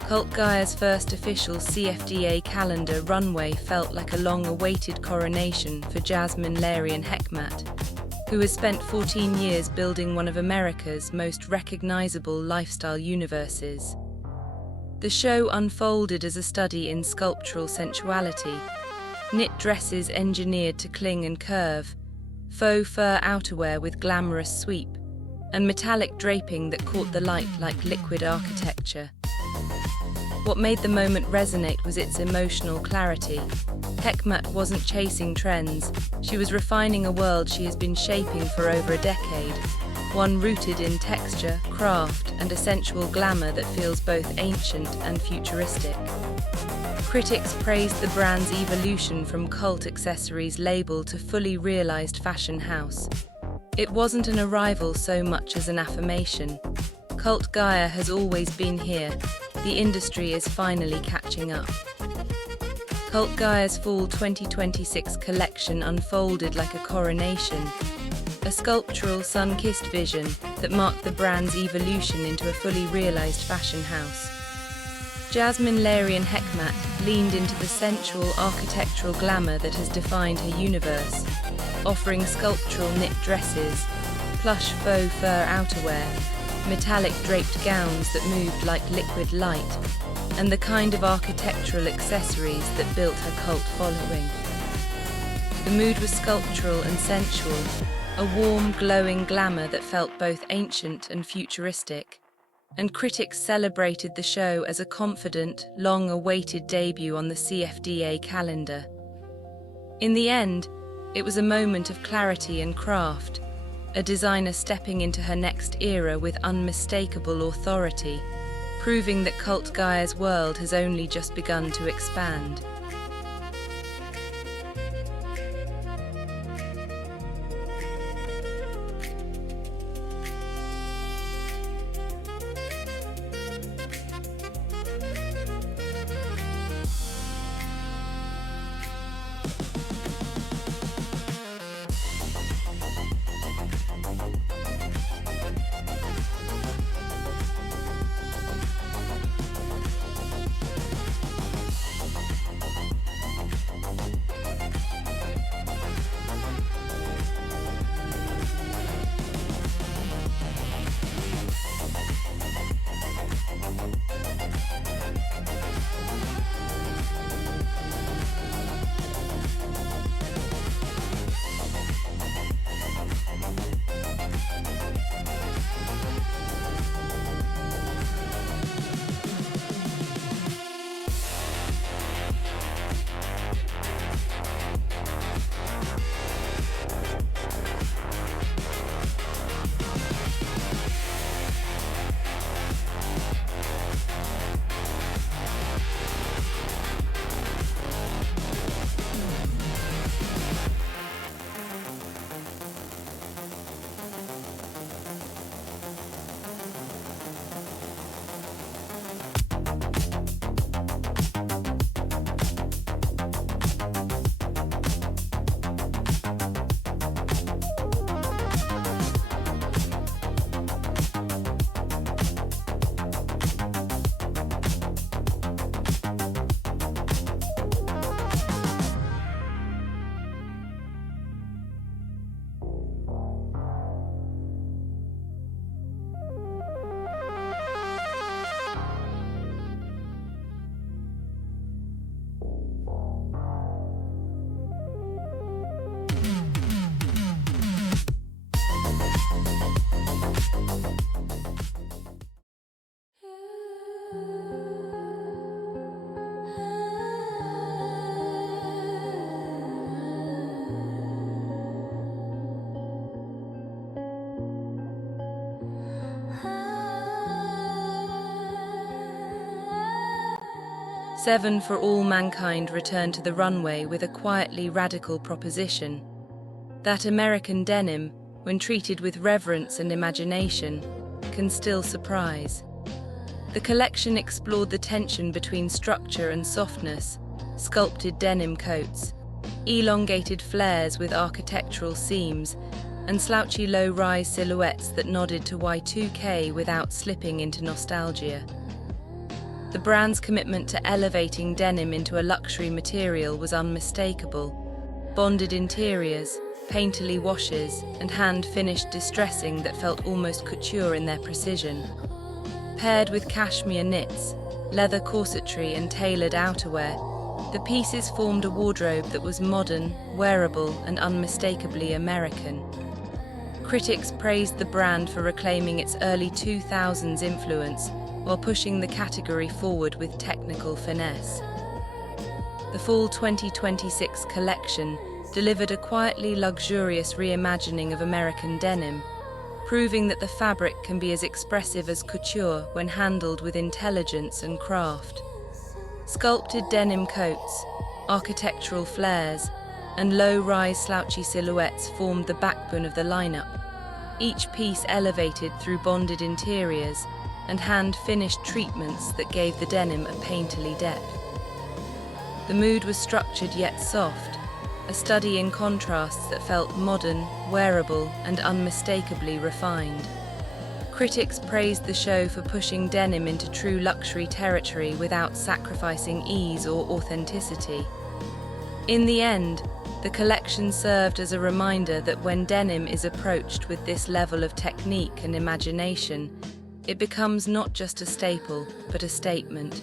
Cult Gaia's first official CFDA calendar runway felt like a long-awaited coronation for Jasmine Larian Hekmat, who has spent 14 years building one of America's most recognizable lifestyle universes. The show unfolded as a study in sculptural sensuality, knit dresses engineered to cling and curve, faux fur outerwear with glamorous sweep, and metallic draping that caught the light like liquid architecture. What made the moment resonate was its emotional clarity. Hekmat wasn't chasing trends, she was refining a world she has been shaping for over a decade, one rooted in texture, craft, and a sensual glamour that feels both ancient and futuristic. Critics praised the brand's evolution from cult accessories label to fully realized fashion house. It wasn't an arrival so much as an affirmation. Cult Gaia has always been here. The industry is finally catching up. Cult Gaia's Fall 2026 collection unfolded like a coronation, a sculptural, sun-kissed vision that marked the brand's evolution into a fully realized fashion house. Jasmine Larian Hekmat leaned into the sensual architectural glamour that has defined her universe, offering sculptural knit dresses, plush faux fur outerwear, metallic draped gowns that moved like liquid light, and the kind of architectural accessories that built her cult following. The mood was sculptural and sensual, a warm, glowing glamour that felt both ancient and futuristic. and critics celebrated the show as a confident, long-awaited debut on the CFDA calendar. In the end, it was a moment of clarity and craft, a designer stepping into her next era with unmistakable authority, proving that cult Gaia's world has only just begun to expand. Seven for All Mankind returned to the runway with a quietly radical proposition. That American denim, when treated with reverence and imagination, can still surprise. The collection explored the tension between structure and softness, sculpted denim coats, elongated flares with architectural seams, and slouchy low-rise silhouettes that nodded to Y2K without slipping into nostalgia. The brand's commitment to elevating denim into a luxury material was unmistakable. Bonded interiors, painterly washes, and hand-finished distressing that felt almost couture in their precision. Paired with cashmere knits, leather corsetry, and tailored outerwear, the pieces formed a wardrobe that was modern, wearable, and unmistakably American. Critics praised the brand for reclaiming its early 2000s influence while pushing the category forward with technical finesse. The Fall 2026 collection delivered a quietly luxurious reimagining of American denim, proving that the fabric can be as expressive as couture when handled with intelligence and craft. Sculpted denim coats, architectural flares, and low-rise slouchy silhouettes formed the backbone of the lineup, each piece elevated through bonded interiors and hand-finished treatments that gave the denim a painterly depth. The mood was structured yet soft, a study in contrasts that felt modern, wearable, and unmistakably refined. Critics praised the show for pushing denim into true luxury territory without sacrificing ease or authenticity. In the end, the collection served as a reminder that when denim is approached with this level of technique and imagination, it becomes not just a staple, but a statement.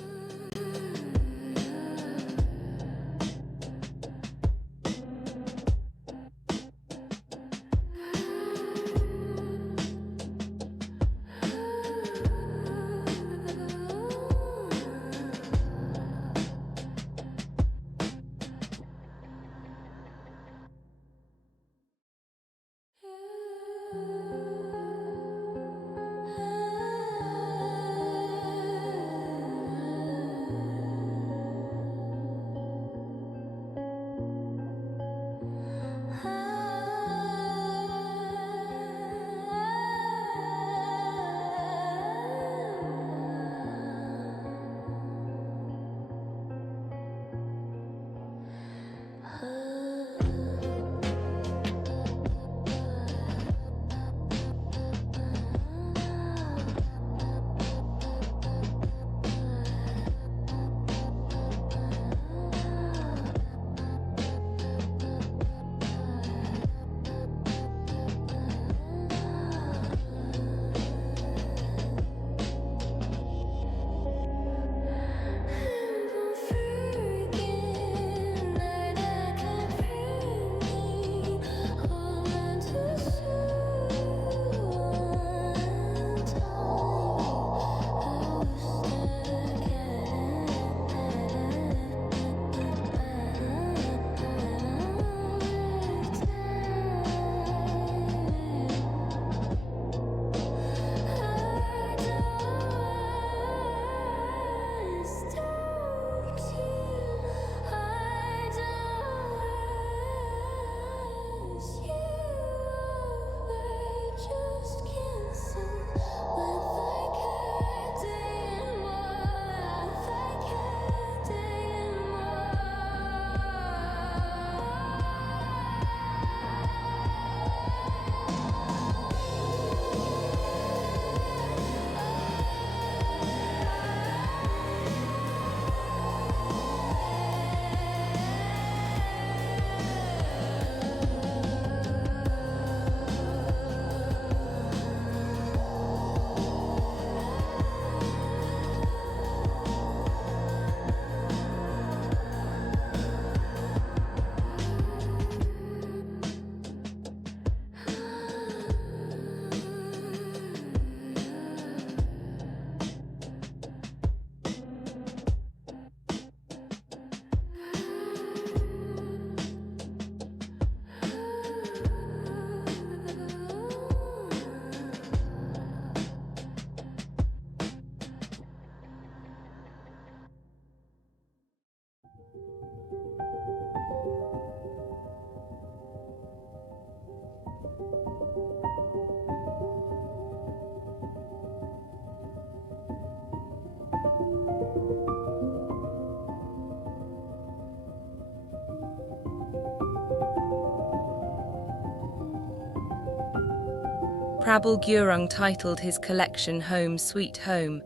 Prabal Gurung titled his collection Home Sweet Home,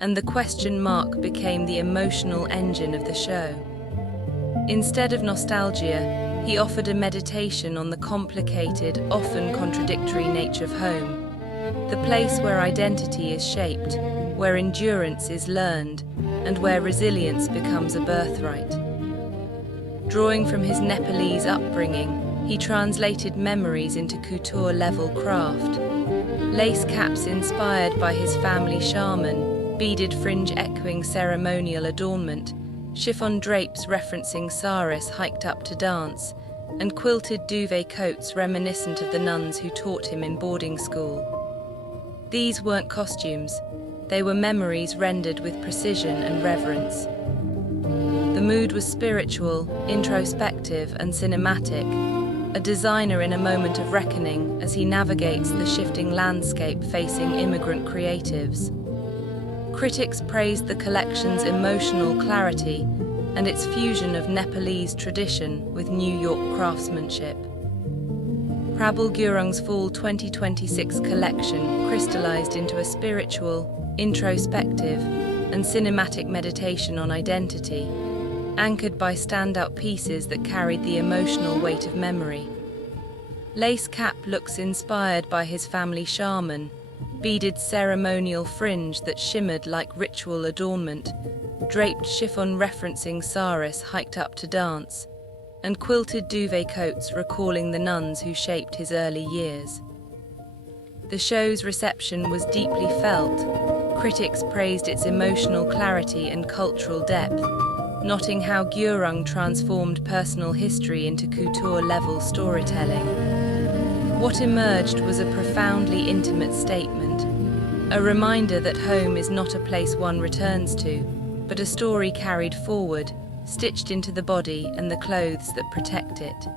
and the question mark became the emotional engine of the show. Instead of nostalgia, he offered a meditation on the complicated, often contradictory nature of home, the place where identity is shaped, where endurance is learned, and where resilience becomes a birthright. Drawing from his Nepalese upbringing, he translated memories into couture-level craft. Lace caps inspired by his family shaman, beaded fringe echoing ceremonial adornment, chiffon drapes referencing saris hiked up to dance, and quilted duvet coats reminiscent of the nuns who taught him in boarding school. These weren't costumes, they were memories rendered with precision and reverence. The mood was spiritual, introspective, and cinematic, a designer in a moment of reckoning as he navigates the shifting landscape facing immigrant creatives. Critics praised the collection's emotional clarity and its fusion of Nepalese tradition with New York craftsmanship. Prabal Gurung's Fall 2026 collection crystallized into a spiritual, introspective, and cinematic meditation on identity, anchored by standout pieces that carried the emotional weight of memory. Lace cap looks inspired by his family shaman, beaded ceremonial fringe that shimmered like ritual adornment, draped chiffon referencing saris hiked up to dance, and quilted duvet coats recalling the nuns who shaped his early years. The show's reception was deeply felt. Critics praised its emotional clarity and cultural depth, noting how Gurung transformed personal history into couture-level storytelling. What emerged was a profoundly intimate statement, a reminder that home is not a place one returns to, but a story carried forward, stitched into the body and the clothes that protect it.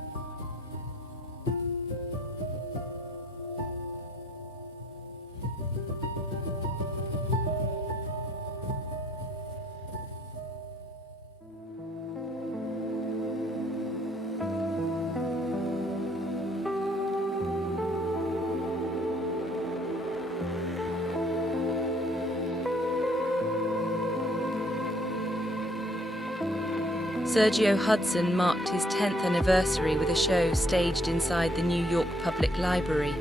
Sergio Hudson marked his 10th anniversary with a show staged inside the New York Public Library,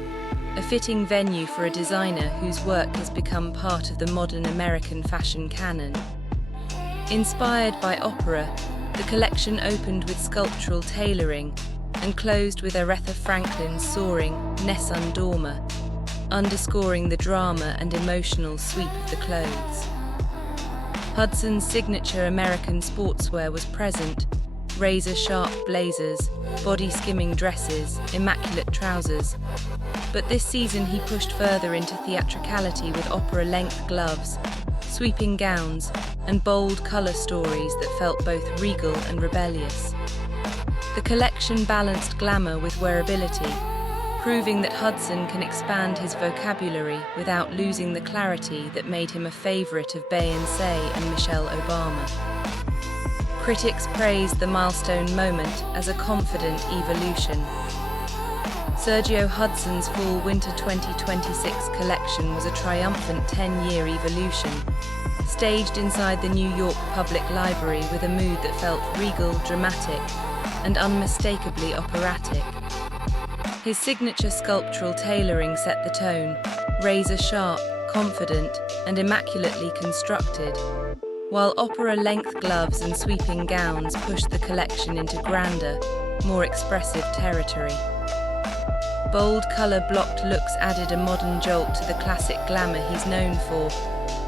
a fitting venue for a designer whose work has become part of the modern American fashion canon. Inspired by opera, the collection opened with sculptural tailoring and closed with Aretha Franklin's soaring Nessun Dorma, underscoring the drama and emotional sweep of the clothes. Hudson's signature American sportswear was present: razor-sharp blazers, body-skimming dresses, immaculate trousers. But this season he pushed further into theatricality with opera-length gloves, sweeping gowns, and bold colour stories that felt both regal and rebellious. The collection balanced glamour with wearability, proving that Hudson can expand his vocabulary without losing the clarity that made him a favourite of Beyoncé and Michelle Obama. Critics praised the milestone moment as a confident evolution. Sergio Hudson's Fall-Winter 2026 collection was a triumphant 10-year evolution, staged inside the New York Public Library with a mood that felt regal, dramatic, and unmistakably operatic. His signature sculptural tailoring set the tone, razor-sharp, confident, and immaculately constructed, while opera-length gloves and sweeping gowns pushed the collection into grander, more expressive territory. Bold colour-blocked looks added a modern jolt to the classic glamour he's known for,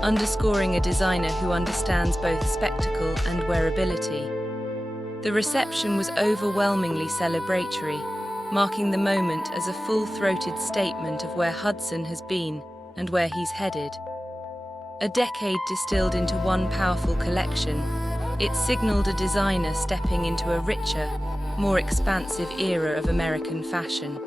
underscoring a designer who understands both spectacle and wearability. The reception was overwhelmingly celebratory, marking the moment as a full-throated statement of where Hudson has been and where he's headed. A decade distilled into one powerful collection, it signaled a designer stepping into a richer, more expansive era of American fashion.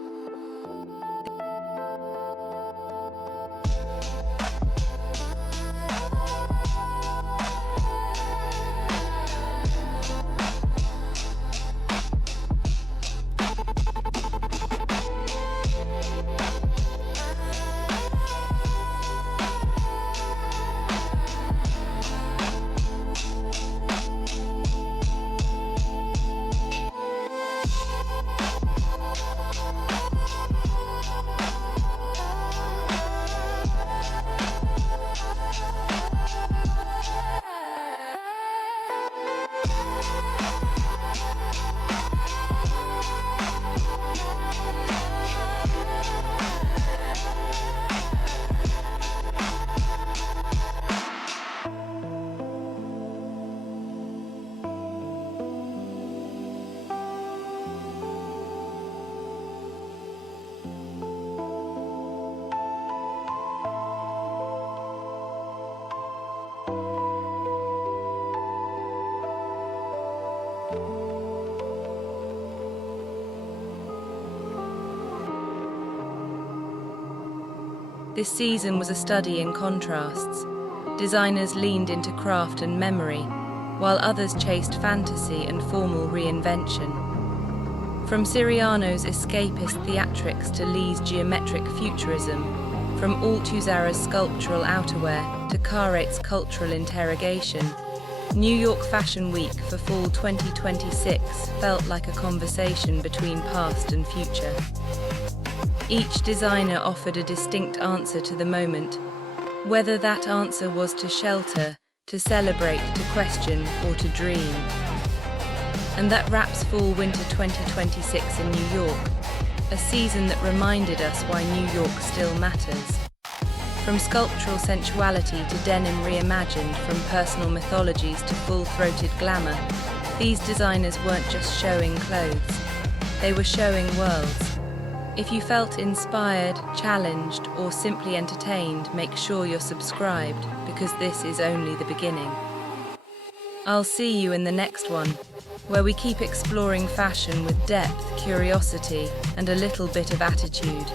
This season was a study in contrasts. Designers leaned into craft and memory, while others chased fantasy and formal reinvention. From Siriano's escapist theatrics to Lee's geometric futurism, from Altazuura's sculptural outerwear to Khaite's cultural interrogation, New York Fashion Week for fall 2026 felt like a conversation between past and future. Each designer offered a distinct answer to the moment, whether that answer was to shelter, to celebrate, to question, or to dream. And that wraps fall-winter 2026 in New York, a season that reminded us why New York still matters. From sculptural sensuality to denim reimagined, from personal mythologies to full-throated glamour, these designers weren't just showing clothes, they were showing worlds. If you felt inspired, challenged, or simply entertained, make sure you're subscribed, because this is only the beginning. I'll see you in the next one, where we keep exploring fashion with depth, curiosity, and a little bit of attitude.